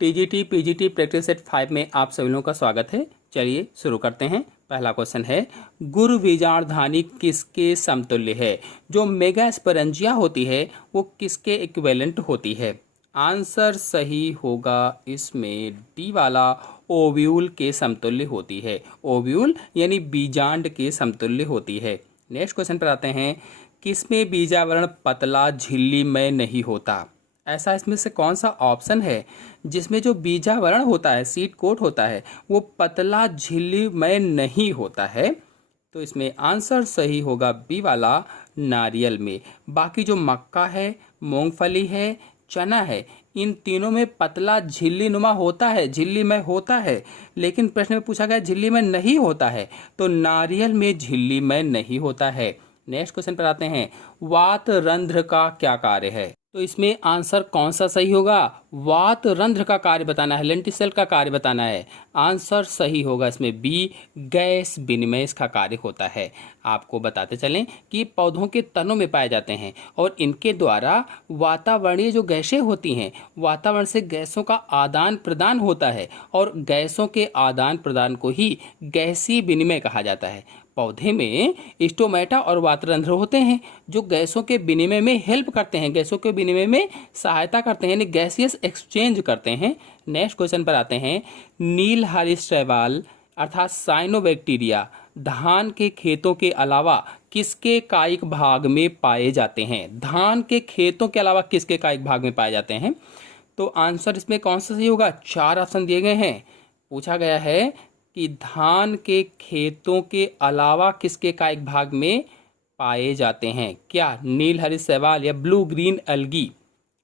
TGT PGT practice set 5 में आप सभी लोगों का स्वागत है। चलिए शुरू करते हैं। पहला क्वेश्चन है, गुरु बीजाणुधानी किसके समतुल्य है? जो मेगा स्पोरेंजिया होती है वो किसके इक्विवेलेंट होती है? आंसर सही होगा इसमें डी वाला, ओव्यूल के समतुल्य होती है। ओव्यूल यानी बीजांड के समतुल्य होती है। नेक्स्ट क्वेश्चन पर आते हैं, किसमें बीजावरण पतला झिल्लीमय नहीं होता? ऐसा इसमें से कौन सा ऑप्शन है जिसमें जो बीजावरण होता है, सीड कोट होता है, वो पतला झिल्लीमय नहीं होता है? तो इसमें आंसर सही होगा बी वाला, नारियल में। बाकी जो मक्का है, मूंगफली है, चना है, इन तीनों में पतला झिल्लीनुमा होता है, झिल्लीमय होता है, लेकिन प्रश्न में पूछा गया झिल्लीमय नहीं होता है, तो नारियल में झिल्लीमय नहीं होता है। नेक्स्ट क्वेश्चन पर आते हैं, वात रंध्र का क्या कार्य है? तो इसमें आंसर कौन सा सही होगा? वात रंध्र का कार्य बताना है, लेंटिसेल का कार्य बताना है। आंसर सही होगा इसमें बी, गैस विनिमय इसका कार्य होता है। आपको बताते चलें कि पौधों के तनों में पाए जाते हैं और इनके द्वारा वातावरणीय जो गैसें होती हैं, वातावरण से गैसों का आदान प्रदान होता है और गैसों के आदान प्रदान को ही गैसीय विनिमय कहा जाता है। पौधे में स्टोमेटा और वातरंध्र होते हैं जो गैसों के विनिमय में हेल्प करते हैं, गैसों के विनिमय में सहायता करते हैं, यानी गैसियस एक्सचेंज करते हैं। नेक्स्ट क्वेश्चन पर आते हैं, नीलहरी शैवाल अर्थात साइनोबैक्टीरिया धान के खेतों के अलावा किसके कायिक भाग में पाए जाते हैं? धान के खेतों के अलावा किसके कायिक भाग में पाए जाते हैं? तो आंसर इसमें कौन सा सही होगा? 4 ऑप्शन दिए गए हैं। पूछा गया है कि धान के खेतों के अलावा किसके कायिक भाग में पाए जाते हैं? क्या नीलहरी शैवाल या ब्लू ग्रीन एल्गी?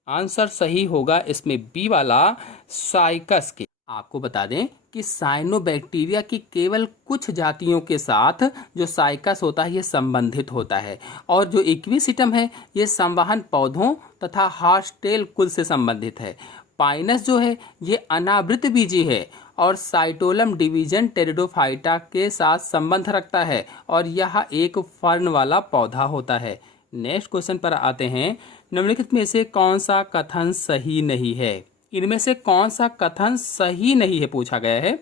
आंसर सही होगा इसमें बी वाला, साइकस के। आपको बता दें कि साइनोबैक्टीरिया की केवल कुछ जातियों के साथ जो साइकस होता है ये संबंधित होता है, और जो इक्विसिटम है ये संवहन पौधों तथा हॉर्सटेल कुल से संबंधित है। पाइनस जो है ये अनावृत बीजी है और साइटोलम डिवीजन टेरिडोफाइटा के साथ संबंध रखता है और यह एक फर्न वाला पौधा होता है। नेक्स्ट क्वेश्चन पर आते हैं, निम्नलिखित में से कौन सा कथन सही नहीं है? इनमें से कौन सा कथन सही नहीं है पूछा गया है।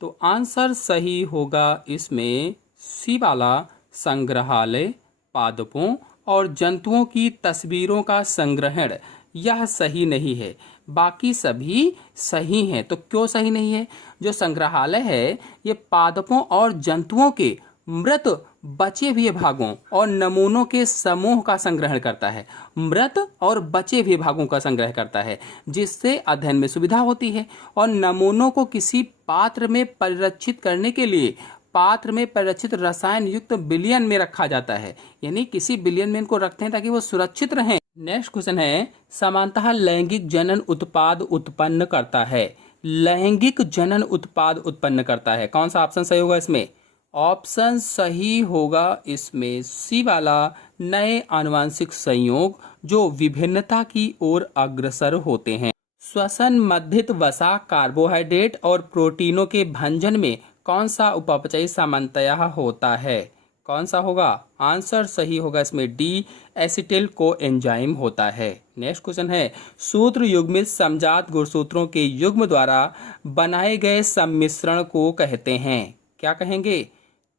तो आंसर सही होगा इसमें सी वाला, संग्रहालय पादपों और जंतुओं की तस्वीरों का संग्रहण, यह सही नहीं है। बाकी सभी सही हैं। तो क्यों सही नहीं है? जो संग्रहालय है ये पादपों और जंतुओं के मृत बचे हुए भागों और नमूनों के समूह का संग्रहण करता है, मृत और बचे हुए भागों का संग्रह करता है, जिससे अध्ययन में सुविधा होती है। और नमूनों को किसी पात्र में परिरक्षित करने के लिए पात्र में परिरक्षित रसायन युक्त बिलियन में रखा जाता है, यानी किसी बिलियन में इनको रखते हैं ताकि वो सुरक्षित रहें। नेक्स्ट क्वेश्चन है, समानतः लैंगिक जनन उत्पाद उत्पन्न करता है? लैंगिक जनन उत्पाद उत्पन्न करता है, कौन सा ऑप्शन सही होगा इसमें? ऑप्शन सही होगा इसमें सी वाला, नए आनुवंशिक संयोग जो विभिन्नता की ओर अग्रसर होते हैं। श्वसन मध्यित वसा कार्बोहाइड्रेट और प्रोटीनों के भंजन में कौन सा उपापचयी सामान्यतः होता है? कौन सा होगा? आंसर सही होगा इसमें डी, एसिटिल को एंजाइम होता है। नेक्स्ट क्वेश्चन है, सूत्र युग्मित समजात गुणसूत्रों के युग्म द्वारा बनाए गए सम्मिश्रण को कहते हैं? क्या कहेंगे?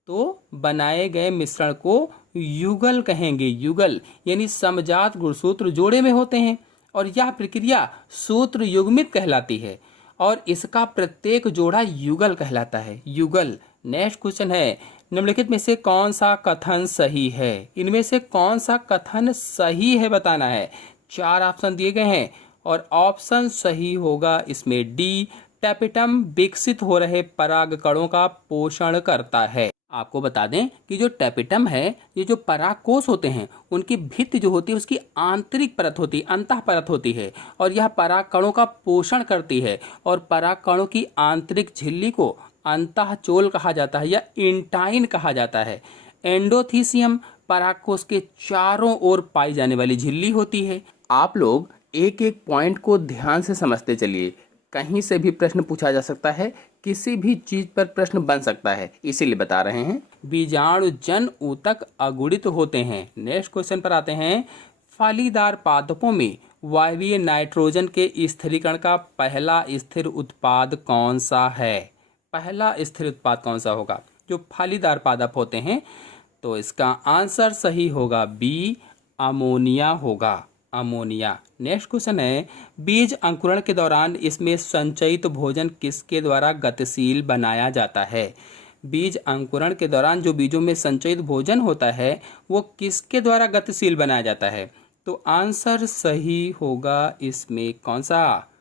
तो बनाए गए मिश्रण को युगल कहेंगे। युगल यानी समजात गुणसूत्र जोड़े में होते हैं और यह प्रक्रिया सूत्र युग्मित कहलाती है और इसका प्रत्येक जोड़ा युगल कहलाता है, युगल। नेक्स्ट क्वेश्चन है, निम्नलिखित में से कौन सा कथन सही है? इनमें से कौन सा कथन सही है बताना है। 4 ऑप्शन दिए गए हैं और ऑप्शन सही होगा इसमें डी, टेपिटम विकसित हो रहे परागकणों का पोषण करता है। आपको बता दें कि जो टेपिटम है, ये जो परागकोश होते हैं उनकी भित्ति जो होती है उसकी आंतरिक परत होती है, अंतः परत होती है, और यह परागकणों का पोषण करती है। और परागकणों की आंतरिक झिल्ली को अंतःचोल कहा जाता है या इंटाइन कहा जाता है। एंडोथीसियम परागकोश के चारों ओर पाई जाने वाली झिल्ली होती है। आप लोग एक एक पॉइंट को ध्यान से समझते चलिए, कहीं से भी प्रश्न पूछा जा सकता है, किसी भी चीज पर प्रश्न बन सकता है, इसीलिए बता रहे हैं। बीजाणु जन ऊतक अगुणित होते हैं। नेक्स्ट क्वेश्चन पर आते हैं, फलीदार पादपों में वायवीय नाइट्रोजन के स्थिरीकरण का पहला स्थिर उत्पाद कौन सा है? पहला स्थिर उत्पाद कौन सा होगा? जो फलीदार पादप होते हैं। तो इसका आंसर सही होगा बी, अमोनिया होगा, अमोनिया। नेक्स्ट क्वेश्चन है, बीज अंकुरण के दौरान इसमें संचयित भोजन किसके द्वारा गतिशील बनाया जाता है? बीज अंकुरण के दौरान जो बीजों में संचयित भोजन होता है वो किसके द्वारा गतिशील बनाया जाता है? तो आंसर सही होगा इसमें कौन सा?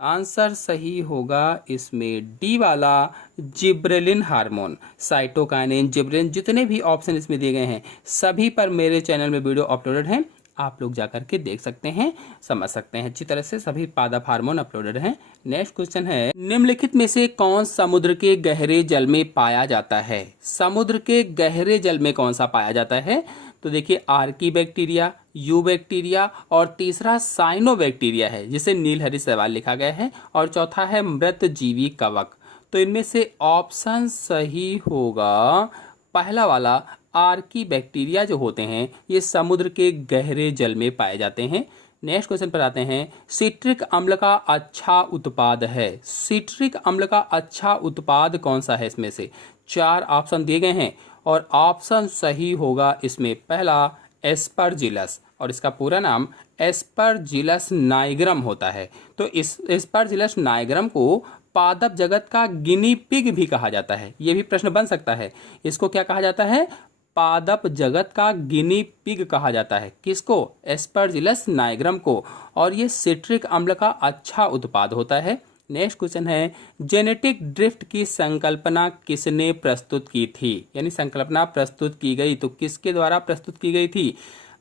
आंसर सही होगा इसमें डी वाला, जिब्रेलिन हार्मोन। साइटोकाइनिन, जिब्रेलिन, जितने भी ऑप्शन इसमें दिए गए हैं सभी पर मेरे चैनल में वीडियो अपलोडेड हैं, आप लोग जाकर के देख सकते हैं, समझ सकते हैं अच्छी तरह से। सभी पादप हार्मोन अपलोडेड हैं। नेक्स्ट क्वेश्चन है, निम्नलिखित में से कौन समुद्र के गहरे जल में पाया जाता है? समुद्र के गहरे जल में कौन सा पाया जाता है? तो देखिए, आर्की बैक्टीरिया, यू बैक्टीरिया और तीसरा साइनो बैक्टीरिया है, जिसे नीलहरी शैवाल लिखा गया है, और चौथा है मृत जीवी कवक। तो इनमें से ऑप्शन सही होगा पहला वाला, आर्की बैक्टीरिया जो होते हैं ये समुद्र के गहरे जल में पाए जाते हैं। नेक्स्ट क्वेश्चन पर आते हैं, सिट्रिक अम्ल का अच्छा उत्पाद है। सिट्रिक अम्ल का अच्छा उत्पाद कौन सा है? इसमें से 4 ऑप्शन दिए गए हैं और ऑप्शन सही होगा इसमें पहला, एस्परजिलस, और इसका पूरा नाम एस्परजिलस नाइग्रम होता है। तो इस एस्परजिलस नाइग्रम को पादप जगत का गिनी पिग भी कहा जाता है। यह भी प्रश्न बन सकता है, इसको क्या कहा जाता है? पादप जगत का गिनी पिग कहा जाता है। किसको? एस्परजिलस नाइग्रम को। और ये सिट्रिक अम्ल का अच्छा उत्पाद होता है। नेक्स्ट क्वेश्चन है, जेनेटिक ड्रिफ्ट की संकल्पना किसने प्रस्तुत की थी? यानी संकल्पना प्रस्तुत की गई तो किसके द्वारा प्रस्तुत की गई थी?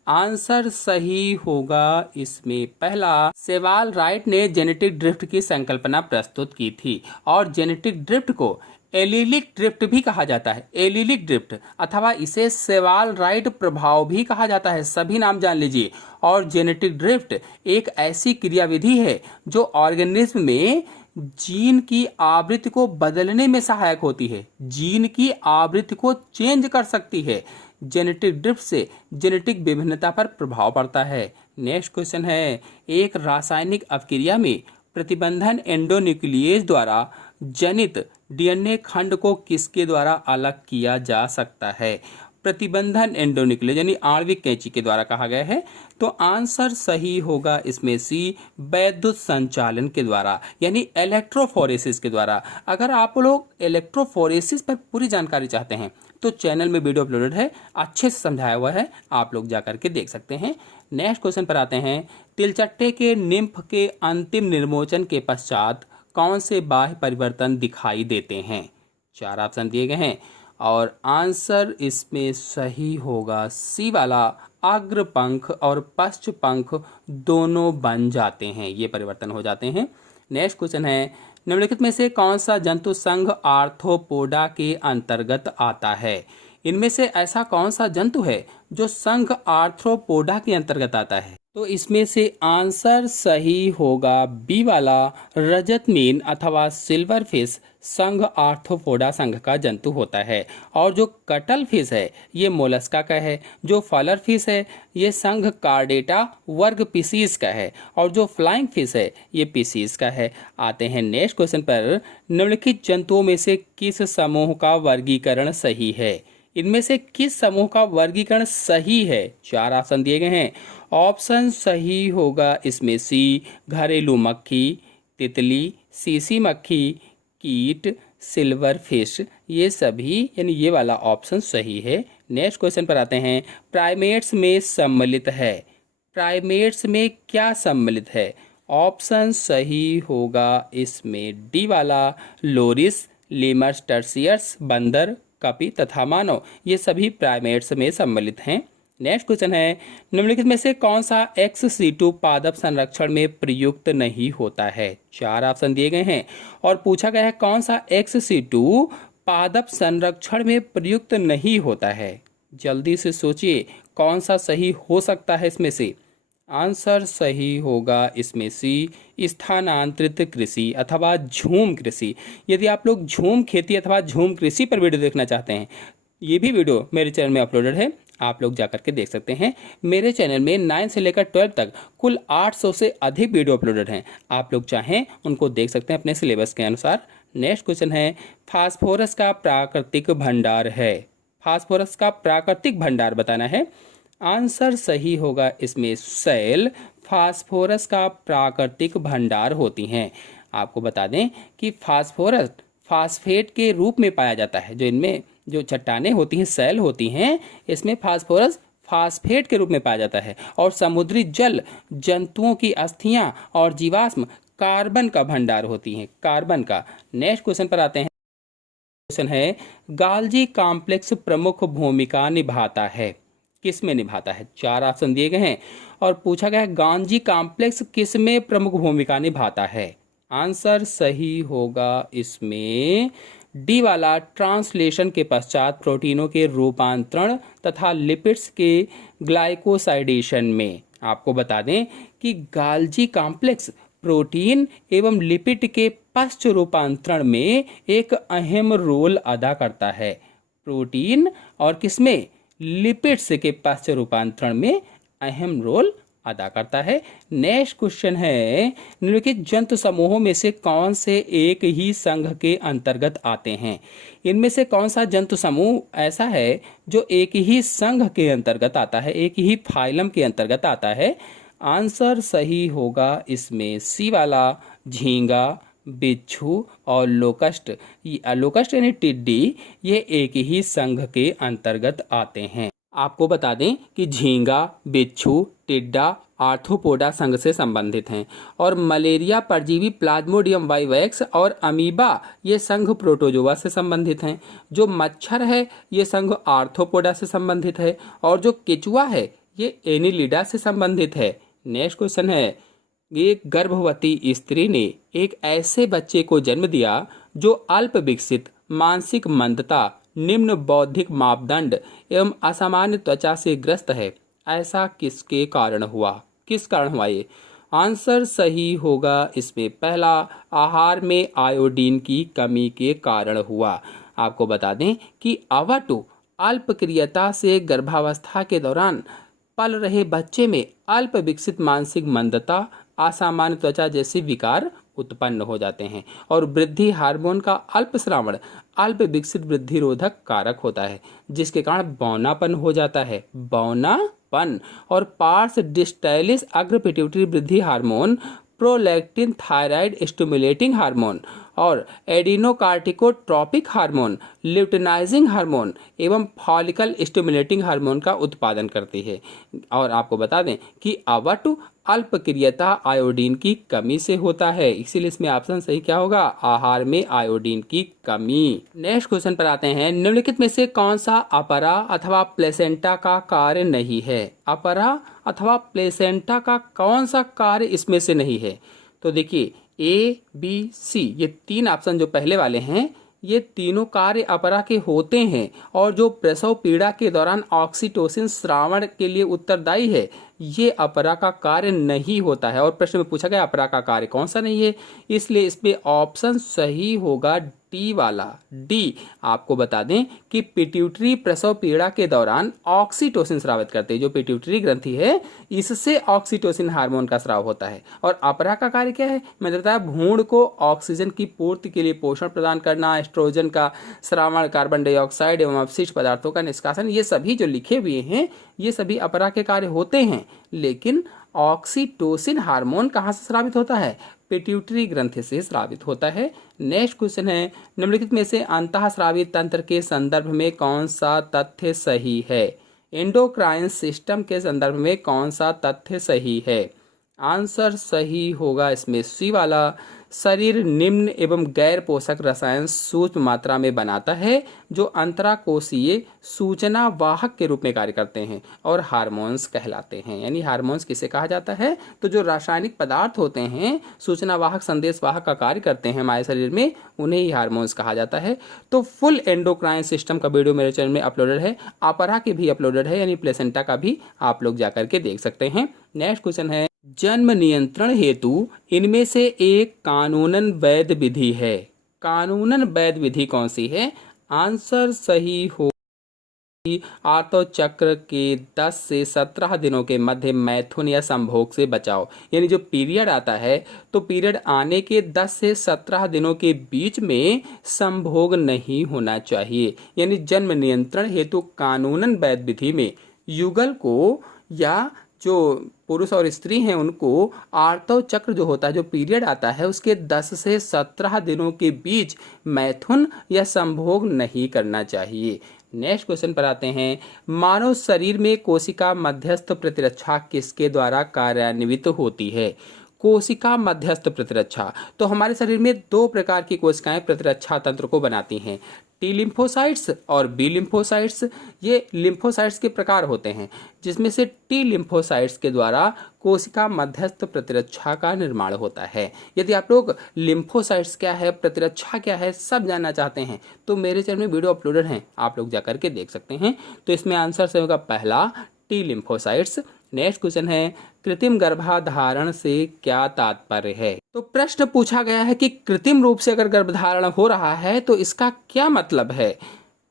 आंसर सही होगा इसमें पहला, सेवाल राइट ने जेनेटिक ड्रिफ्ट की संकल्पना प्रस्तुत की थी। और जेनेटिक ड्रिफ्ट को एलिलिक ड्रिफ्ट भी कहा जाता है, एलिलिक ड्रिफ्ट, अथवा इसे सेवाल राइट प्रभाव भी कहा जाता है, सभी नाम जान लीजिए। और जेनेटिक ड्रिफ्ट एक ऐसी क्रियाविधि है जो ऑर्गेनिज्म में जीन की आवृत्ति को बदलने में सहायक होती है, जीन की आवृत्ति को चेंज कर सकती है। जेनेटिक ड्रिफ्ट से जेनेटिक विभिन्नता पर प्रभाव पड़ता है। नेक्स्ट क्वेश्चन है, एक रासायनिक अपक्रिया में प्रतिबंधन एंडोन्यूक्लियेज द्वारा जनित डीएनए खंड को किसके द्वारा अलग किया जा सकता है? प्रतिबंधन एंडोन्यूक्लियेज यानी आणविक कैंची के द्वारा कहा गया है। तो आंसर सही होगा इसमें सी, वैद्युत संचालन के द्वारा, यानी इलेक्ट्रोफोरेसिस के द्वारा। अगर आप लोग इलेक्ट्रोफोरेसिस पर पूरी जानकारी चाहते हैं तो चैनल में वीडियो अपलोडेड है, अच्छे से समझाया हुआ है, आप लोग जाकर के देख सकते हैं। नेक्स्ट क्वेश्चन पर आते हैं, तिलचट्टे के निम्फ के अंतिम निर्मोचन के पश्चात कौन से बाह्य परिवर्तन दिखाई देते हैं? 4 ऑप्शन दिए गए हैं और आंसर इसमें सही होगा सी वाला, अग्र पंख और पश्च पंख दोनों बन जाते हैं, ये परिवर्तन हो जाते हैं। नेक्स्ट क्वेश्चन है, निम्नलिखित में से कौन सा जंतु संघ आर्थ्रोपोडा के अंतर्गत आता है? इनमें से ऐसा कौन सा जंतु है जो संघ आर्थ्रोपोडा के अंतर्गत आता है? तो इसमें से आंसर सही होगा बी वाला, रजत मीन अथवा सिल्वर फिश संघ आर्थ्रोपोडा संघ का जंतु होता है। और जो कटल फिश है ये मोलस्का का है, जो फलर फिश है ये संघ कार्डेटा वर्ग पिसीस का है, और जो फ्लाइंग फिश है ये पिसीस का है। आते हैं नेक्स्ट क्वेश्चन पर, निम्नलिखित जंतुओं में से किस समूह का वर्गीकरण सही है? इनमें से किस समूह का वर्गीकरण सही है? 4 ऑप्शन दिए गए हैं। ऑप्शन सही होगा इसमें सी, घरेलू मक्खी, तितली, सीसी मक्खी, कीट, सिल्वर फिश, ये सभी, यानी ये वाला ऑप्शन सही है। नेक्स्ट क्वेश्चन पर आते हैं, प्राइमेट्स में सम्मिलित है। प्राइमेट्स में क्या सम्मिलित है? ऑप्शन सही होगा इसमें डी वाला, लोरिस, लेमर्स टर्सियर्स, बंदर, कपी तथा मानव, ये सभी प्राइमेट्स में सम्मिलित हैं। नेक्स्ट क्वेश्चन है, निम्नलिखित में से कौन सा ex-situ पादप संरक्षण में प्रयुक्त नहीं होता है? 4 ऑप्शन दिए गए हैं और पूछा गया है कौन सा ex-situ पादप संरक्षण में प्रयुक्त नहीं होता है। जल्दी से सोचिए कौन सा सही हो सकता है इसमें से। आंसर सही होगा इसमें सी, स्थानांतरित कृषि अथवा झूम कृषि। यदि आप लोग झूम खेती अथवा झूम कृषि पर वीडियो देखना चाहते हैं ये भी वीडियो मेरे चैनल में अपलोडेड है, आप लोग जाकर के देख सकते हैं। मेरे चैनल में 9 से लेकर 12 तक कुल 800 से अधिक वीडियो अपलोडेड हैं, आप लोग चाहें उनको देख सकते हैं अपने सिलेबस के अनुसार। नेक्स्ट क्वेश्चन है, फास्फोरस का प्राकृतिक भंडार है। फास्फोरस का प्राकृतिक भंडार बताना है। आंसर सही होगा इसमें सेल फास्फोरस का प्राकृतिक भंडार होती हैं। आपको बता दें कि फास्फोरस फास्फेट के रूप में पाया जाता है। जो इनमें जो चट्टानें होती हैं, सेल होती हैं, इसमें फास्फोरस फास्फेट के रूप में पाया जाता है। और समुद्री जल जंतुओं की अस्थियां और जीवाश्म कार्बन का भंडार होती हैं, कार्बन का। नेक्स्ट क्वेश्चन पर आते हैं। क्वेश्चन है, गाल्जी कॉम्प्लेक्स प्रमुख भूमिका निभाता है। किस में निभाता है? 4 ऑप्शन दिए गए हैं और पूछा गया है गाल्जी कॉम्प्लेक्स किस में प्रमुख भूमिका निभाता है। आंसर सही होगा इसमें डी वाला, ट्रांसलेशन के पश्चात प्रोटीनों के रूपांतरण तथा लिपिड्स के ग्लाइकोसाइडेशन में। आपको बता दें कि गाल्जी कॉम्प्लेक्स प्रोटीन एवं लिपिड के पश्च रूपांतरण में एक अहम रोल अदा करता है। प्रोटीन और किसमें? लिपिड्स के पश्च रूपांतरण में अहम रोल अदा करता है। नेक्स्ट क्वेश्चन है, निम्नलिखित जंतु समूहों में से कौन से एक ही संघ के अंतर्गत आते हैं? इनमें से कौन सा जंतु समूह ऐसा है जो एक ही संघ के अंतर्गत आता है, एक ही फाइलम के अंतर्गत आता है? आंसर सही होगा इसमें सी वाला, झींगा, बिच्छू और लोकस्ट। लोकस्ट यानी टिड्डी, ये एक ही संघ के अंतर्गत आते हैं। आपको बता दें कि झींगा, बिच्छू, टिड्डा आर्थ्रोपोडा संघ से संबंधित हैं और मलेरिया परजीवी प्लाज्मोडियम वाइवैक्स और अमीबा ये संघ प्रोटोजोआ से संबंधित हैं। जो मच्छर है ये संघ आर्थ्रोपोडा से संबंधित है और जो केचुआ है ये एनिलिडा से संबंधित है। नेक्स्ट क्वेश्चन है, एक गर्भवती स्त्री ने एक ऐसे बच्चे को जन्म दिया जो अल्प विकसित, मानसिक मंदता, निम्न बौद्धिक मापदंड एवं असामान्य त्वचा से ग्रस्त है। ऐसा किसके कारण हुआ? किस कारण हुआ ये? आंसर सही होगा इसमें पहला, आहार में आयोडीन की कमी के कारण हुआ। आपको बता दें कि अवाटो अल्पक्रियता से गर्भावस्था के दौरान पल रहे बच्चे में अल्प विकसित मानसिक मंदता, असामान्य त्वचा जैसे विकार उत्पन्न हो जाते हैं और वृद्धि हार्मोन का अल्पस्रावण अल्प विकसित वृद्धि रोधक कारक होता है, जिसके कारण बौनापन हो जाता है, बौनापन। और पार्स डिस्टैलिस अग्र पिट्यूटरी वृद्धि hormone, prolactin thyroid stimulating hormone और एडिनोकार्टिकोट्रोपिक हार्मोन, ल्यूटिनाइजिंग हार्मोन एवं फॉलिकल स्टिमुलेटिंग हार्मोन का उत्पादन करती है। और आपको बता दें कि अवाटो अल्पक्रियता आयोडीन की कमी से होता है, इसीलिए इसमें ऑप्शन सही क्या होगा? आहार में आयोडीन की कमी। नेक्स्ट क्वेश्चन पर आते हैं, निम्नलिखित में से कौन सा अपरा अथवा प्लेसेंटा का कार्य नहीं है? अपरा अथवा प्लेसेंटा का कौन सा कार्य इसमें से नहीं है? तो देखिए ए, बी, सी, ये 3 ऑप्शन जो पहले वाले हैं ये तीनों कार्य अपरा के होते हैं और जो प्रसव पीड़ा के दौरान ऑक्सीटोसिन स्रावण के लिए उत्तरदायी है ये अपरा का कार्य नहीं होता है। और प्रश्न में पूछा गया अपरा का कार्य कौन सा नहीं है, इसलिए इसमें ऑप्शन सही होगा डी वाला, डी। आपको बता दें कि पिट्यूटरी प्रसव पीड़ा के दौरान ऑक्सीटोसिन स्रावित करते हैं। जो पिट्यूटरी ग्रंथि है इससे ऑक्सीटोसिन हार्मोन का स्राव होता है। और अपरा का कार्य क्या है? मैंने बताया भ्रूण को ऑक्सीजन की पूर्ति के लिए पोषण प्रदान करना, एस्ट्रोजन का स्रावण, कार्बन डाइऑक्साइड एवं अपशिष्ट पदार्थों का निष्कासन, ये सभी जो लिखे हुए हैं ये सभी अपरा के कार्य होते हैं। लेकिन ऑक्सीटोसिन हार्मोन कहाँ से स्रावित होता है? पिट्यूटरी ग्रंथि से स्रावित होता है। नेक्स्ट क्वेश्चन है, निम्नलिखित में से अंतःस्रावी तंत्र के संदर्भ में कौन सा तथ्य सही है? एंडोक्राइन सिस्टम के संदर्भ में कौन सा तथ्य सही है? आंसर सही होगा इसमें सी वाला, शरीर निम्न एवं गैर पोषक रसायन सूक्ष्म मात्रा में बनाता है जो अंतराकोशीय सूचना वाहक के रूप में कार्य करते हैं और हार्मोन्स कहलाते हैं। यानी हार्मोन्स किसे कहा जाता है? तो जो रासायनिक पदार्थ होते हैं सूचना वाहक, संदेश वाहक का कार्य करते हैं हमारे शरीर में, उन्हें ही हार्मोन्स कहा जाता है। तो फुल एंडोक्राइन सिस्टम का वीडियो मेरे चैनल में अपलोडेड है, अपरा के भी अपलोडेड है, यानी प्लेसेंटा का भी आप लोग जाकर के देख सकते हैं। नेक्स्ट क्वेश्चन है, जन्म नियंत्रण हेतु इनमें से एक कानूनन वैध विधि है। कानूनन वैध विधि कौन सी है? आंसर सही हो आर्तव चक्र के 10 से 17 दिनों के मध्य मैथुन या संभोग से बचाओ। यानी जो पीरियड आता है तो पीरियड आने के 10 से 17 दिनों के बीच में संभोग नहीं होना चाहिए। यानी जन्म नियंत्रण हेतु कानूनन वैध विधि में युगल को या जो पुरुष और स्त्री हैं उनको आर्तव चक्र जो होता है, जो पीरियड आता है, उसके 10 से 17 दिनों के बीच मैथुन या संभोग नहीं करना चाहिए। नेक्स्ट क्वेश्चन पर आते हैं। मानव शरीर में कोशिका मध्यस्थ प्रतिरक्षा किसके द्वारा कार्यान्वित होती है? कोशिका मध्यस्थ प्रतिरक्षा, तो हमारे शरीर में 2 प्रकार की कोशिकाएं प्रतिरक्षा तंत्र को बनाती हैं, टी लिम्फोसाइट्स और बी लिम्फोसाइट्स। ये लिम्फोसाइट्स के प्रकार होते हैं, जिसमें से टी लिम्फोसाइट्स के द्वारा कोशिका मध्यस्थ प्रतिरक्षा का निर्माण होता है। यदि आप लोग लिम्फोसाइट्स क्या है, प्रतिरक्षा क्या है, सब जानना चाहते हैं तो मेरे चैनल में वीडियो अपलोडेड हैं, आप लोग जाकर के देख सकते हैं। तो इसमें आंसर से होगा पहला टी लिम्फोसाइट्स। नेक्स्ट क्वेश्चन है, कृत्रिम गर्भाधारण से क्या तात्पर्य है? तो प्रश्न पूछा गया है कि कृत्रिम रूप से अगर गर्भधारण हो रहा है तो इसका क्या मतलब है?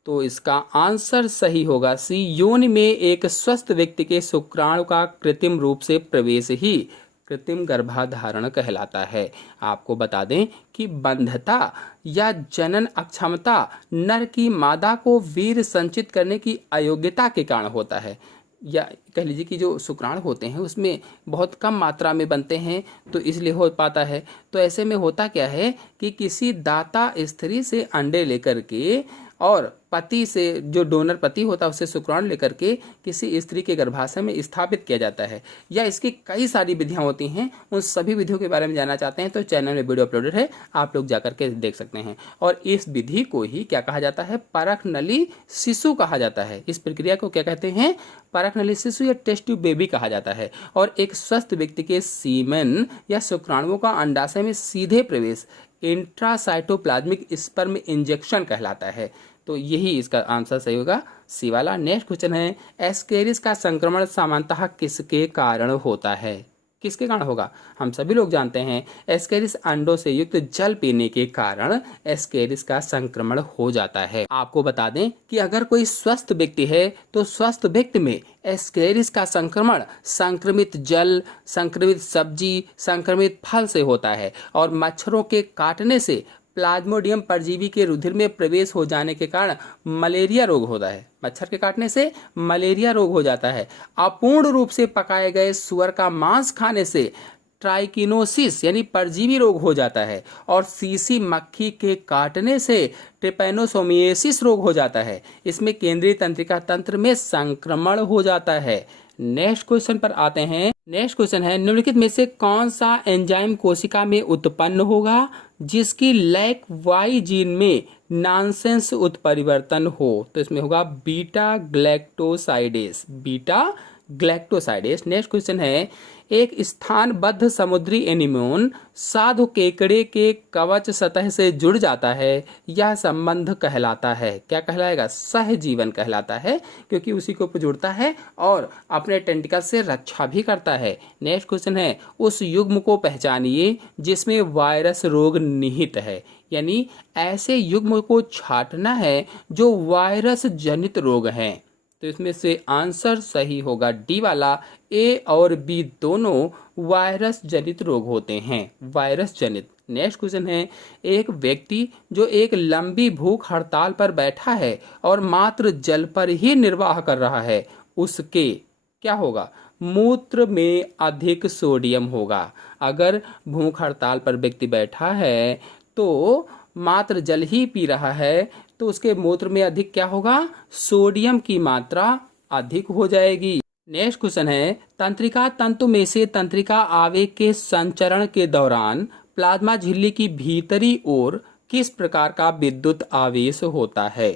तो इसका आंसर सही होगा सी, योनि में एक स्वस्थ व्यक्ति के शुक्राणु का कृत्रिम रूप से प्रवेश ही कृत्रिम गर्भाधारण कहलाता है। आपको बता दें कि बंधता या जनन अक्षमता नर की मादा को वीर्य संचित करने की अयोग्यता के कारण होता है, या कह लीजिए कि जो शुक्राणु होते हैं उसमें बहुत कम मात्रा में बनते हैं तो इसलिए हो पाता है। तो ऐसे में होता क्या है कि किसी दाता स्त्री से अंडे लेकर के और पति से, जो डोनर पति होता है, उससे शुक्राणु लेकर के किसी स्त्री के गर्भाशय में स्थापित किया जाता है, या इसकी कई सारी विधियां होती हैं। उन सभी विधियों के बारे में जानना चाहते हैं तो चैनल में वीडियो अपलोडेड है, आप लोग जाकर के देख सकते हैं। और इस विधि को ही क्या कहा जाता है? परख नली शिशु कहा जाता है। इस प्रक्रिया को क्या कहते हैं? परख नली शिशु या टेस्ट ट्यूब बेबी कहा जाता है। और एक स्वस्थ व्यक्ति के सीमेन या शुक्राणुओं का अंडाशय में सीधे प्रवेश इंट्रासाइटोप्लाज्मिक स्पर्म इंजेक्शन कहलाता है। तो यही इसका आंसर सही होगा, सी वाला। नेक्स्ट क्वेश्चन है, एस्केरिस का संक्रमण सामान्यतः किसके कारण होता है? किसके कारण होगा? हम सभी लोग जानते हैं एस्केरिस अंडों से युक्त जल पीने के कारण एस्केरिस का संक्रमण हो जाता है। आपको बता दें कि अगर कोई स्वस्थ व्यक्ति है तो स्वस्थ व्यक्ति में एस्केरिस का संक्रमण संक्रमित जल, संक्रमित सब्जी, संक्रमित फल से होता है, और मच्छरों के काटने से प्लाज्मोडियम परजीवी के रुधिर में प्रवेश हो जाने के कारण मलेरिया रोग होता है। मच्छर के काटने से मलेरिया रोग हो जाता है। अपूर्ण रूप से पकाए गए सुअर का मांस खाने से ट्राइकिनोसिस यानी परजीवी रोग हो जाता है, और सीसी मक्खी के काटने से ट्रिपैनोसोमियासिस रोग हो जाता है। इसमें केंद्रीय तंत्रिका तंत्र में संक्रमण हो जाता है। नेक्स्ट क्वेश्चन पर आते हैं। नेक्स्ट क्वेश्चन है, निम्नलिखित में से कौन सा एंजाइम कोशिका में उत्पन्न होगा जिसकी लैक वाई जीन में नॉनसेंस उत्परिवर्तन हो? तो इसमें होगा बीटा ग्लैक्टोसाइडेस, बीटा ग्लैक्टोसाइडेस। नेक्स्ट क्वेश्चन है, एक स्थानबद्ध समुद्री एनीमोन साधु केकड़े के कवच सतह से जुड़ जाता है, यह संबंध कहलाता है? क्या कहलाएगा? सहजीवन कहलाता है, क्योंकि उसी को जुड़ता है और अपने टेंटिकल से रक्षा भी करता है। नेक्स्ट क्वेश्चन है, उस युग्म को पहचानिए जिसमें वायरस रोग निहित है। यानी ऐसे युग्म को छांटना है जो वायरस जनित रोग हैं। तो इसमें से आंसर सही होगा डी वाला, ए और बी दोनों वायरस जनित रोग होते हैं, वायरस जनित। नेक्स्ट क्वेश्चन है, एक व्यक्ति जो एक लंबी भूख हड़ताल पर बैठा है और मात्र जल पर ही निर्वाह कर रहा है, उसके क्या होगा? मूत्र में अधिक सोडियम होगा। अगर भूख हड़ताल पर व्यक्ति बैठा है तो मात्र जल ही पी रहा है तो उसके मूत्र में अधिक क्या होगा? सोडियम की मात्रा अधिक हो जाएगी। नेक्स्ट क्वेश्चन है, तंत्रिका तंतु में से तंत्रिका आवेग के संचरण के दौरान प्लाज्मा झिल्ली की भीतरी ओर किस प्रकार का विद्युत आवेश होता है?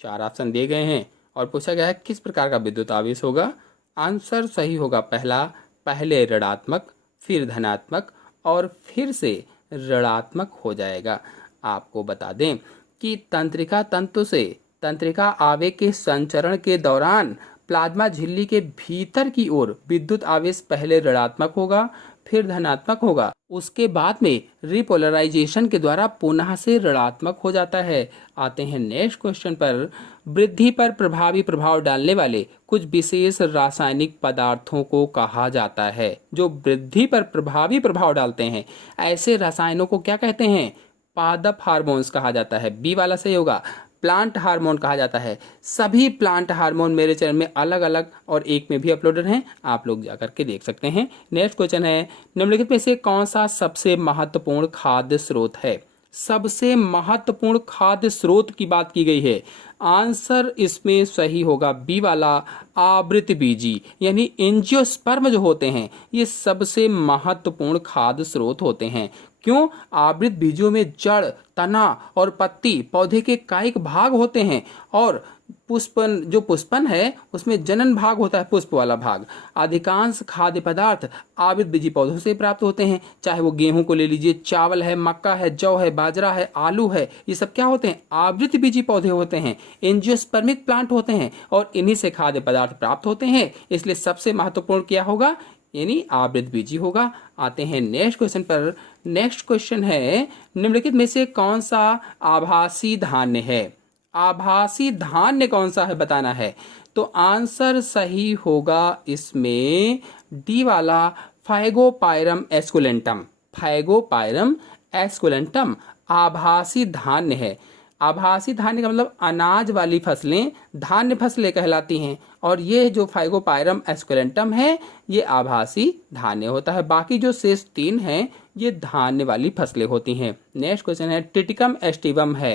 4 ऑप्शन दिए गए हैं और पूछा गया है किस प्रकार का विद्युत आवेश होगा। आंसर सही होगा पहला, पहले ऋणात्मक, फिर धनात्मक और फिर से ऋणात्मक हो जाएगा। आपको बता दें कि तंत्रिका तंतु से तंत्रिका आवेग के संचरण के दौरान प्लाज्मा झिल्ली के भीतर की ओर विद्युत आवेश पहले ऋणात्मक होगा, फिर धनात्मक होगा, उसके बाद में रिपोलराइजेशन के द्वारा पुनः से ऋणात्मक हो जाता है। आते हैं नेक्स्ट क्वेश्चन पर। वृद्धि पर प्रभावी प्रभाव डालने वाले कुछ विशेष रासायनिक पदार्थों को कहा जाता है। जो वृद्धि पर प्रभावी प्रभाव डालते हैं, ऐसे रसायनों को क्या कहते हैं? पादप हार्मोन्स कहा जाता है। बी वाला सही होगा। प्लांट हार्मोन कहा जाता है। सभी प्लांट हार्मोन मेरे चैनल में अलग अलग और एक में भी अपलोडेड हैं, आप लोग जाकर के देख सकते हैं। नेक्स्ट क्वेश्चन है, निम्नलिखित में से कौन सा सबसे महत्वपूर्ण खाद्य स्रोत है? सबसे महत्वपूर्ण खाद्य स्रोत की बात की गई है। आंसर इसमें सही होगा बी वाला, आवृतबीजी यानी एंजियोस्पर्म जो होते हैं, ये सबसे महत्वपूर्ण खाद्य स्रोत होते हैं। क्यों? आवृत बीजों में जड़, तना और पत्ती पौधे के कायिक भाग होते हैं और पुष्पन जो पुष्पन है उसमें जनन भाग होता है, पुष्प वाला भाग। अधिकांश खाद्य पदार्थ आवृत बीजी पौधों से प्राप्त होते हैं, चाहे वो गेहूं को ले लीजिए, चावल है, मक्का है, जौ है, बाजरा है, आलू है, ये सब क्या होते हैं? आवृत बीजी पौधे होते हैं, एंजियोस्पर्मिक प्लांट होते हैं और इन्हीं से खाद्य पदार्थ प्राप्त होते हैं। इसलिए सबसे महत्वपूर्ण क्या होगा? यानी आवृत बीजी होगा। आते हैं नेक्स्ट क्वेश्चन पर। नेक्स्ट क्वेश्चन है, निम्नलिखित में से कौन सा आभासी धान्य है? आभासी धान्य कौन सा है बताना है। तो आंसर सही होगा इसमें डी वाला, फाइगोपायरम एस्कुलेंटम। फाइगोपायरम एस्कुलेंटम आभासी धान्य है। आभासी धान्य का मतलब अनाज वाली फसलें धान्य फसलें कहलाती हैं और ये जो फाइगोपायरम एस्कुलेंटम है ये आभासी धान्य होता है। बाकी जो शेष तीन हैं ये धान्य वाली फसलें होती हैं। नेक्स्ट क्वेश्चन है, ट्रिटिकम एस्टिवम है।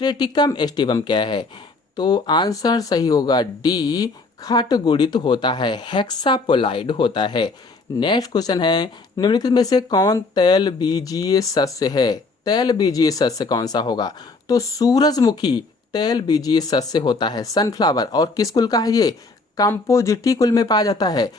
ट्रिटिकम एस्टिवम क्या है? तो आंसर सही होगा डी, खट गुणित होता है, हेक्सापोलाइड होता है। नेक्स्ट क्वेश्चन है, निम्नलिखित में से कौन तेल बीजीय सस्य है? तेल बीजीय सस्य कौन सा होगा? तो सूरजमुखी तेल बीजीय सस्य होता है, सनफ्लावर। और किस कुल का है ये? कंपोजिटी कुल में पाया जाता है।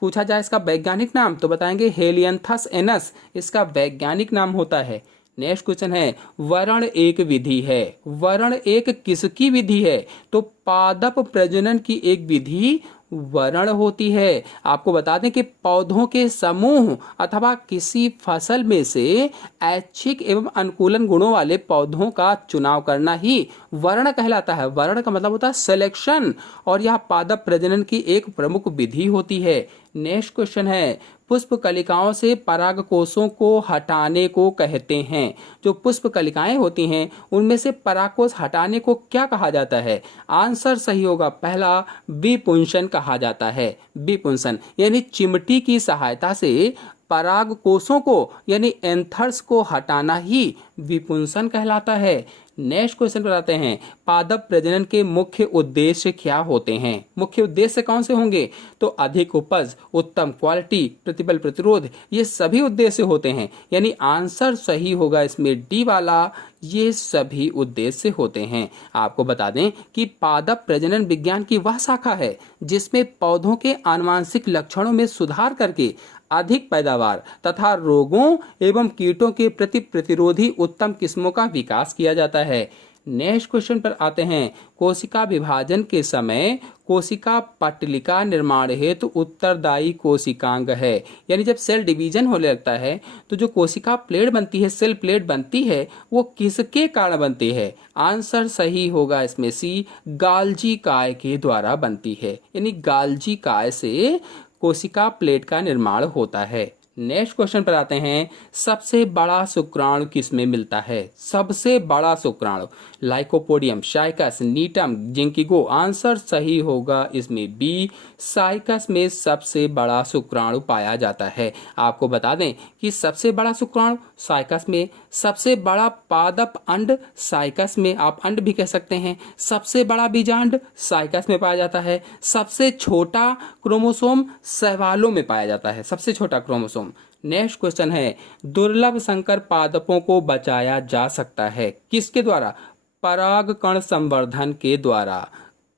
पूछा जाए इसका वैज्ञानिक नाम तो बताएंगे हेलियंथस एनस, इसका वैज्ञानिक नाम होता है। नेक्स्ट क्वेश्चन है, वर्ण एक विधि है। वर्ण एक किसकी विधि है? तो पादप प्रजनन की एक विधि वर्ण होती है। आपको बता दें कि पौधों के समूह अथवा किसी फसल में से ऐच्छिक एवं अनुकूलन गुणों वाले पौधों का चुनाव करना ही वर्ण कहलाता है। वर्ण का मतलब होता है सिलेक्शन और यह पादप प्रजनन की एक प्रमुख विधि होती है। नेक्स्ट क्वेश्चन है, पुष्प कलिकाओं से पराग कोषों को हटाने को कहते हैं। जो पुष्प कलिकाएं होती हैं उनमें से परागकोष हटाने को क्या कहा जाता है? आंसर सही होगा पहला, विपुंसन कहा जाता है। विपुंसन यानी चिमटी की सहायता से पराग कोषों को यानी एंथर्स को हटाना ही विपुंसन कहलाता है। नेक्स्ट क्वेश्चन पर आते हैं, पादप प्रजनन के मुख्य उद्देश्य क्या होते हैं? मुख्य उद्देश्य कौन से होंगे? तो अधिक उपज, उत्तम क्वालिटी, प्रतिबल प्रतिरोध, ये सभी उद्देश्य होते हैं। यानी आंसर सही होगा इसमें डी वाला, ये सभी उद्देश्य होते हैं। आपको बता दें कि पादप प्रजनन विज्ञान की वह शाखा है जिसमें पौधों के आनुवांशिक लक्षणों में सुधार करके अधिक पैदावार तथा रोगों एवं कीटों के प्रति प्रतिरोधी उत्तम किस्मों का विकास किया जाता है। नेक्स्ट क्वेश्चन पर आते हैं, कोशिका विभाजन के समय कोशिका पटलिका निर्माण हेतु उत्तरदायी कोशिकांग है। यानी जब सेल डिवीजन होने लगता है तो जो कोशिका प्लेट बनती है, सेल प्लेट बनती है, वो किसके कारण बनती है? आंसर सही होगा इसमें सी, गाल्जी काय के द्वारा बनती है। यानी गाल्जी काय से कोशिका प्लेट का निर्माण होता है। नेक्स्ट क्वेश्चन पर आते हैं, सबसे बड़ा शुक्राणु किसमें मिलता है? सबसे बड़ा शुक्राणु लाइकोपोडियम, शाइकस, नीटम, जिंकिगो। आंसर सही होगा इसमें बी, साइकस में सबसे बड़ा शुक्राणु पाया जाता है। आपको बता दें कि सबसे बड़ा शुक्राणु साइकस में, सबसे बड़ा पादप अंड साइकस में, आप अंड भी कह सकते हैं, सबसे बड़ा बीजांड साइकस में पाया जाता है, सबसे छोटा क्रोमोसोम शैवालों में पाया जाता है, सबसे छोटा क्रोमोसोम। नेक्स्ट क्वेश्चन है, दुर्लभ संकर पादपों को बचाया जा सकता है किसके द्वारा? परागकण संवर्धन के द्वारा।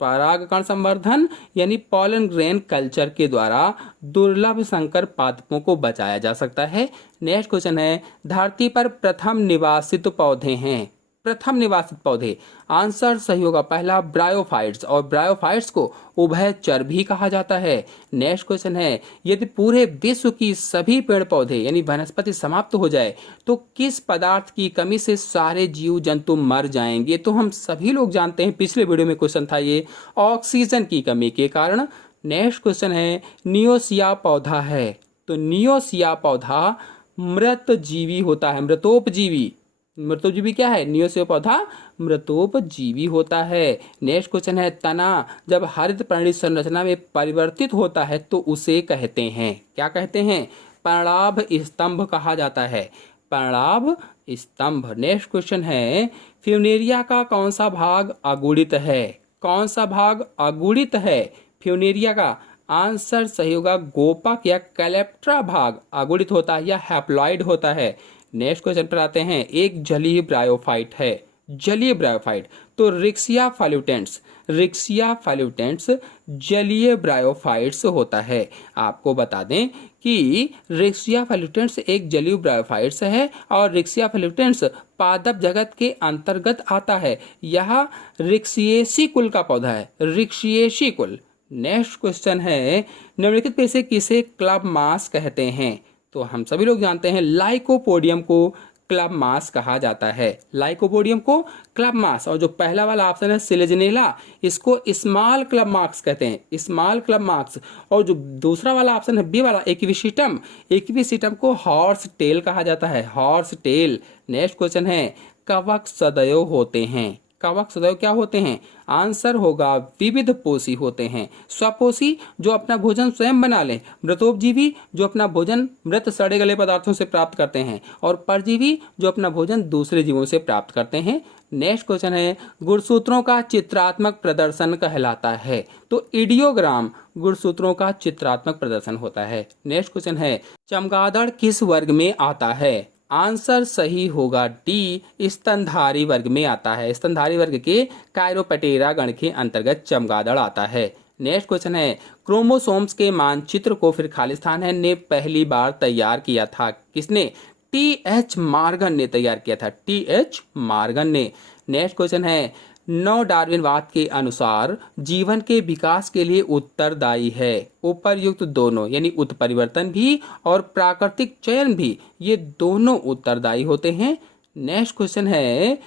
परागकण संवर्धन यानी पॉलन ग्रेन कल्चर के द्वारा दुर्लभ संकर पादपों को बचाया जा सकता है। नेक्स्ट क्वेश्चन है, धरती पर प्रथम निवासित पौधे हैं। प्रथम निवासित पौधे। आंसर सही होगा पहला ब्रायोफाइट्स, और ब्रायोफाइट्स को उभयचर भी कहा जाता है। नेक्स्ट क्वेश्चन है, यदि पूरे विश्व की सभी पेड़ पौधे यानी वनस्पति समाप्त हो जाए तो किस पदार्थ की कमी से सारे जीव जंतु मर जाएंगे? तो हम सभी लोग जानते हैं, पिछले वीडियो में क्वेश्चन था ये, ऑक्सीजन की कमी के कारण। नेक्स्ट क्वेश्चन है, नियोसिया पौधा है, तो नियोसिया पौधा मृतजीवी होता है, मृतोपजीवी। मृतोपजीवी क्या है? नियोसिया पौधा मृतोपजीवी होता है। नेक्स्ट क्वेश्चन है, तना जब हरित पर्णी संरचना में परिवर्तित होता है तो उसे कहते हैं, क्या कहते हैं? पर्णाभ स्तंभ कहा जाता है, पर्णाभ स्तंभ। नेक्स्ट क्वेश्चन है, फ्यूनेरिया का कौन सा भाग अगुणित है? कौन सा भाग अगुणित है फ्यूनेरिया का? आंसर सही होगा गोपक या कैलेप्ट्रा भाग अगुणित होता है या हैप्लॉइड होता है। नेक्स्ट क्वेश्चन पर आते हैं, एक जलीय ब्रायोफाइट है, जलीय ब्रायोफाइट, तो रिक्सिया फाल्यूटेंट्स, रिक्सिया फाल्यूटेंट्स जलीय ब्रायोफाइट्स होता है। आपको बता दें कि रिक्सिया फाल्यूटेंट्स एक जलीय ब्रायोफाइट्स है और रिक्सिया फाल्यूटेंट्स पादप जगत के अंतर्गत आता है। यह रिक्सिएसी कुल का पौधा है, रिक्सिएसी कुल। नेक्स्ट क्वेश्चन है, निम्नलिखित में से किसे क्लब मास कहते हैं? तो हम सभी लोग जानते हैं लाइकोपोडियम को क्लब मास कहा जाता है, लाइकोपोडियम को क्लब मास। और जो पहला वाला ऑप्शन है सिलेजनेला, इसको स्मॉल क्लब मार्क्स कहते हैं, स्मॉल क्लब मार्क्स। और जो दूसरा वाला ऑप्शन है बी वाला एक्विसिटम, एक्विसिटम को हॉर्स टेल कहा जाता है, हॉर्स टेल। नेक्स्ट क्वेश्चन है, कवक सदैव होते हैं, कवक सदैव क्या होते हैं? आंसर होगा विविध पोषी होते हैं। स्वपोषी जो अपना भोजन स्वयं बना ले, मृतोपजीवी जो अपना भोजन मृत सड़े गले पदार्थों से प्राप्त करते हैं, और परजीवी जो अपना भोजन दूसरे जीवों से प्राप्त करते हैं। नेक्स्ट क्वेश्चन है, गुणसूत्रों का चित्रात्मक प्रदर्शन कहलाता है, तो इडियोग्राम गुणसूत्रों का चित्रात्मक प्रदर्शन होता है। नेक्स्ट क्वेश्चन है, चमगादड़ किस वर्ग में आता है? आंसर सही होगा डी, स्तनधारी वर्ग में आता है, स्तनधारी वर्ग के कायरोपटेरा गण के अंतर्गत चमगादड़ आता है। नेक्स्ट क्वेश्चन है, क्रोमोसोम्स के मानचित्र को फिर खालिस्तान है ने पहली बार तैयार किया था, किसने? टी.एच. मॉर्गन ने तैयार किया था, टी.एच. मॉर्गन ने। नेक्स्ट क्वेश्चन है, नव डार्विनवाद के अनुसार जीवन के विकास के लिए उत्तरदायी है उपर्युक्त दोनों, यानी उत्परिवर्तन भी और प्राकृतिक चयन भी, ये दोनों उत्तरदायी होते हैं। नेक्स्ट क्वेश्चन है,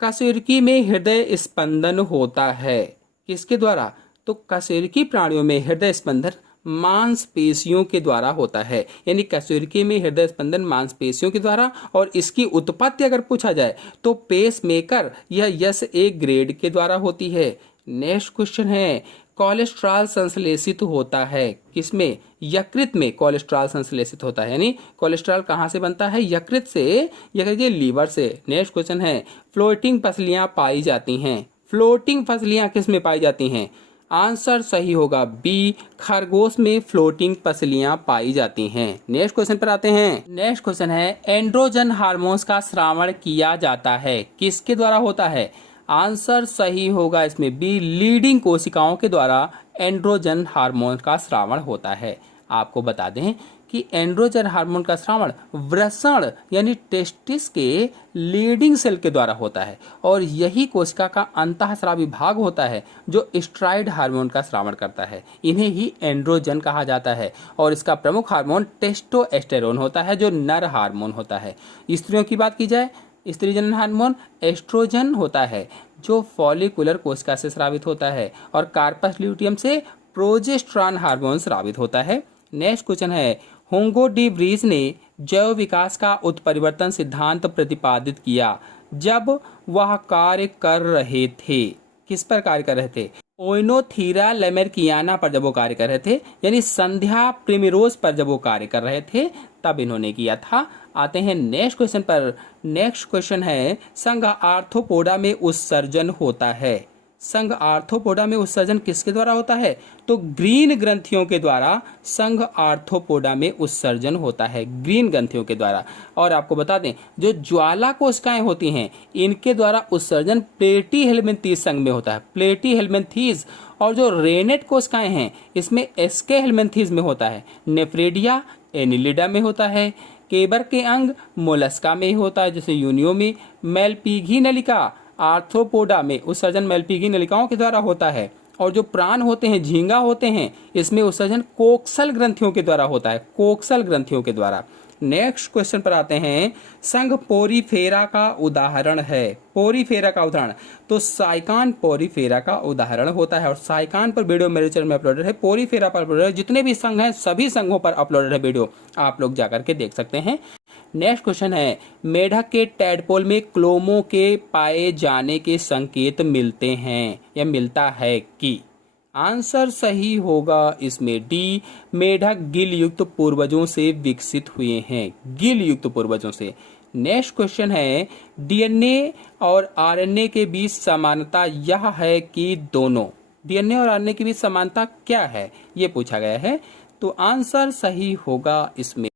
कशेरुकी में हृदय स्पंदन होता है, किसके द्वारा? तो कशेरुकी प्राणियों में हृदय स्पंदन मांसपेशियों के द्वारा होता है, यानी कशेरुकी में हृदय स्पंदन मांसपेशियों के द्वारा। और इसकी उत्पत्ति अगर पूछा जाए तो पेस मेकर या यस ए ग्रेड के द्वारा होती है। नेक्स्ट क्वेश्चन है, कोलेस्ट्रॉल संश्लेषित होता है किसमें? यकृत में कोलेस्ट्रॉल संश्लेषित होता है, यानी कोलेस्ट्रॉल कहाँ से बनता है? यकृत से, या लीवर से। नेक्स्ट क्वेश्चन है, फ्लोटिंग पसलियां पाई जाती हैं, फ्लोटिंग पसलियां किस में पाई जाती हैं? आंसर सही होगा बी, खरगोश में फ्लोटिंग पसलियां पाई जाती हैं। नेक्स्ट क्वेश्चन पर आते हैं। नेक्स्ट क्वेश्चन है, एंड्रोजन हार्मोन्स का श्रावण किया जाता है, किसके द्वारा होता है? आंसर सही होगा इसमें बी, लीडिंग कोशिकाओं के द्वारा एंड्रोजन हार्मोन का श्रावण होता है। आपको बता दें कि एंड्रोजन हार्मोन का श्रावण वृषण यानी टेस्टिस के लीडिंग सेल के द्वारा होता है, और यही कोशिका का अंतःस्रावी भाग होता है जो स्ट्राइड हार्मोन का श्रावण करता है। इन्हें ही एंड्रोजन कहा जाता है, और इसका प्रमुख हार्मोन टेस्टोस्टेरोन होता है जो नर हार्मोन होता है। स्त्रियों की बात की जाए, स्त्री जनन हार्मोन एस्ट्रोजन होता है जो फॉलिकुलर कोशिका से स्रावित होता है, और कार्पस ल्यूटियम से प्रोजेस्टेरॉन हार्मोन स्रावित होता है। नेक्स्ट क्वेश्चन है, होंगो डी व्रीज ने जैव विकास का उत्परिवर्तन सिद्धांत प्रतिपादित किया जब वह कार्य कर रहे थे, किस पर कार्य कर रहे थे? ओइनोथीरा लेमेरकियाना पर जब वो कार्य कर रहे थे, यानी संध्या प्रिमिरोज पर जब वो कार्य कर रहे थे तब इन्होंने किया था। आते हैं नेक्स्ट क्वेश्चन पर। नेक्स्ट क्वेश्चन है, संघ आर्थ्रोपोडा में उत्सर्जन होता है, संघ आर्थ्रोपोडा में उत्सर्जन किसके द्वारा होता है? तो ग्रीन ग्रंथियों के द्वारा संघ आर्थ्रोपोडा में उत्सर्जन होता है, ग्रीन ग्रंथियों के द्वारा। और आपको बता दें, जो ज्वाला कोशिकाएं होती हैं इनके द्वारा उत्सर्जन प्लेटी हेलमिन्थीज संघ में होता है, प्लेटी हेलमिन्थीज। और जो रेनेट कोशिकाएं हैं इसमें एस्के हेलमिन्थीज में होता है, नेफ्रेडिया एनिलिडा में होता है, केबर के अंग मोलस्का में होता है, जैसे यूनियो में। मेलपीघी नलिका आर्थ्रोपोडा में उत्सर्जन मेलपीघी नलिकाओं के द्वारा होता है। और जो प्राण होते हैं, झींगा होते हैं, इसमें उत्सर्जन कोक्सल ग्रंथियों के द्वारा होता है, कोक्सल ग्रंथियों के द्वारा। नेक्स्ट क्वेश्चन पर आते हैं, संघ पोरीफेरा का उदाहरण है। पोरीफेरा का उदाहरण तो साइकान पोरीफेरा का उदाहरण होता है। और साइकान पर वीडियो मेरे चैनल में अपलोडेड है, पोरीफेरा पर अपलोडेड है, जितने भी संघ हैं सभी संघों पर अपलोडेड है वीडियो, आप लोग जाकर के देख सकते हैं। नेक्स्ट क्वेश्चन है, मेढक के टैडपोल में क्लोमो के पाए जाने के संकेत मिलते हैं या मिलता है कि? आंसर सही होगा इसमें डी, मेढक गिल युक्त पूर्वजों से विकसित हुए हैं, गिल युक्त पूर्वजों से। नेक्स्ट क्वेश्चन है, डीएनए और आरएनए के बीच समानता यह है कि दोनों, डीएनए और आरएनए के बीच समानता क्या है, ये पूछा गया है। तो आंसर सही होगा इसमें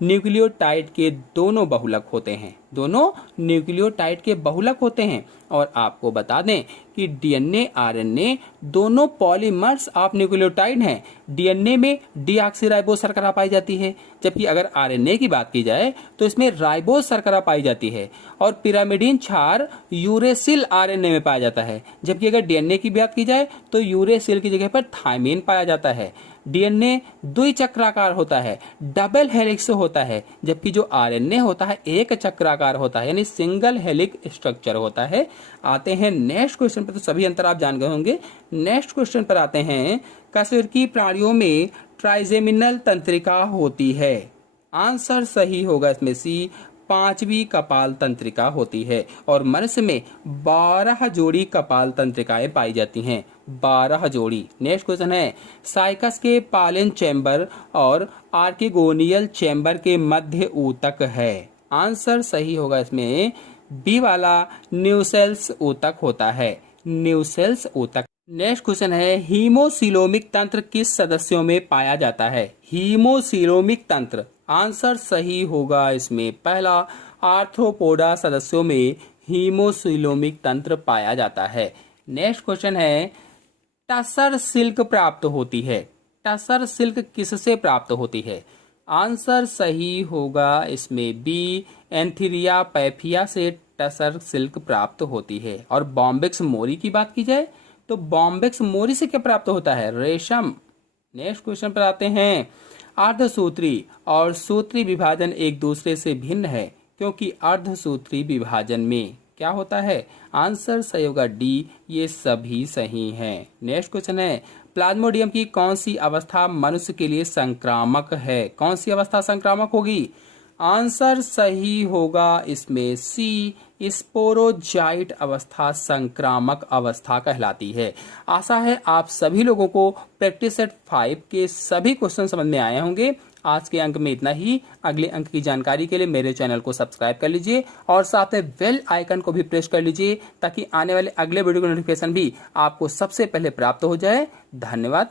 न्यूक्लियोटाइड के दोनों बहुलक होते हैं, दोनों न्यूक्लियोटाइड के बहुलक होते हैं। और आपको बता दें कि डीएनए आरएनए दोनों पॉलीमर्स ऑफ न्यूक्लियोटाइड हैं। डीएनए में डीऑक्सीराइबोज शर्करा पाई जाती है, जबकि अगर आरएनए की बात की जाए तो इसमें राइबोज शर्करा पाई जाती है। और पिरामिडीन क्षार यूरेसिल आरएनए में पाया जाता है, जबकि अगर डीएनए की बात की जाए तो यूरेसिल की जगह पर थायमीन पाया जाता है। डीएनए द्विचक्राकार होता है, डबल हेलिक्स होता है, जबकि जो आरएनए होता है एक चक्राकार होता है, यानी सिंगल हेलिक स्ट्रक्चर होता है। आते हैं नेक्स्ट क्वेश्चन पर, तो सभी अंतर आप जान गए होंगे। नेक्स्ट क्वेश्चन पर आते हैं, कशेरुकी प्राणियों में ट्राइजेमिनल तंत्रिका होती है। आंसर सही होगा इसमें सी, 5वीं कपाल तंत्रिका होती है। और मनुष्य में 12 जोड़ी कपाल तंत्रिकाएं पाई जाती हैं, 12 जोड़ी। नेक्स्ट क्वेश्चन है, साइकस के पालन चैम्बर और आर्किगोनियल चैम्बर के मध्य ऊतक है। आंसर सही होगा इसमें बी वाला, न्यूसेल्स ऊतक होता है, न्यूसेल्स ऊतक। नेक्स्ट क्वेश्चन है, हीमोसिलोमिक तंत्र किस सदस्यों में पाया जाता है? हीमोसिलोमिक तंत्र, आंसर सही होगा इसमें पहला, आर्थ्रोपोडा सदस्यों में हीमोसिलोमिक तंत्र पाया जाता है। नेक्स्ट क्वेश्चन है, टसर सिल्क प्राप्त होती है। टसर सिल्क किससे प्राप्त होती है? आंसर सही होगा इसमें बी, एंथीरिया पैफिया से टसर सिल्क प्राप्त होती है। और बॉम्बिक्स मोरी की बात की जाए तो बॉम्बिक्स मोरी से क्या प्राप्त होता है? रेशम। नेक्स्ट क्वेश्चन पर आते हैं, अर्धसूत्री और सूत्री विभाजन एक दूसरे से भिन्न है, क्योंकि अर्धसूत्री विभाजन में क्या होता है? आंसर सही होगा डी, ये सभी सही हैं। नेक्स्ट क्वेश्चन है, प्लाज्मोडियम की कौन सी अवस्था मनुष्य के लिए संक्रामक है? कौन सी अवस्था संक्रामक होगी? आंसर सही होगा इसमें सी, स्पोरोजाइट अवस्था संक्रामक अवस्था कहलाती है। आशा है आप सभी लोगों को प्रैक्टिस सेट 5 के सभी क्वेश्चन समझ में आए होंगे। आज के अंक में इतना ही। अगले अंक की जानकारी के लिए मेरे चैनल को सब्सक्राइब कर लीजिए और साथ में बेल आइकन को भी प्रेस कर लीजिए, ताकि आने वाले अगले वीडियो का नोटिफिकेशन भी आपको सबसे पहले प्राप्त हो जाए। धन्यवाद।